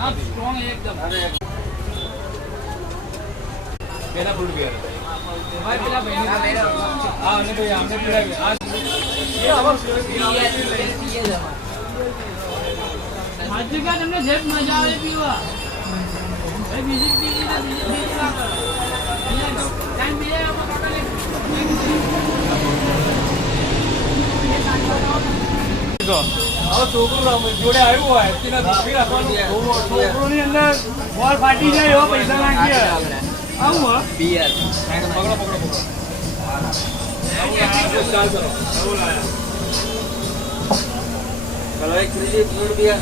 आप स्ट्रांग एकदम मेरा फूड बियर भाई पेला बहनी हां ने भाई हमने पीला आज ये अब पीए जमा आज का तुमने जेब मजा આવે પીવા ભાઈ બીજી પીજી ના બીજી પીવા ટાઈમ પીએ આપણે ટોટલી હવે છોકરું જોડે આવ્યું હોય તેના ધોકી રાખવાનું છોકરોની અંદર બોલ ફાટી જાય એવા પૈસા નાખીએ આવું હા બિયર પકડો ચલો એક ત્રીજી ફૂડ બિયર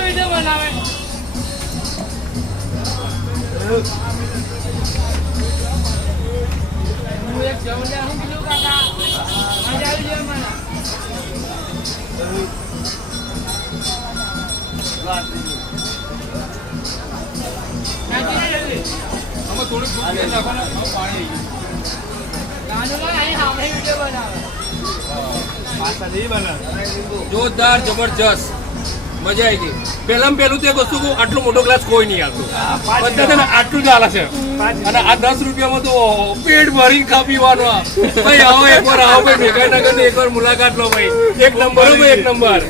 વિડીયો બનાવે એક જવલ્યા હું કીધું કાકા મજા આવી જાય મને આમાં થોડું પાણી જોરદાર જબરજસ્ત મજા આવી ગઈ પેલા પેલું તો એક વસ્તુ આટલો મોટો ગ્લાસ કોઈ નહીં આવતો બધા આટલું જ હાલે છે અને આ 10 રૂપિયામાં તો પેટ ભરી પીવાનો ભાઈ આવો એકવાર આવો ભાઈ ભેગા નગર એકવાર મુલાકાત લો ભાઈ એક નંબર એક નંબર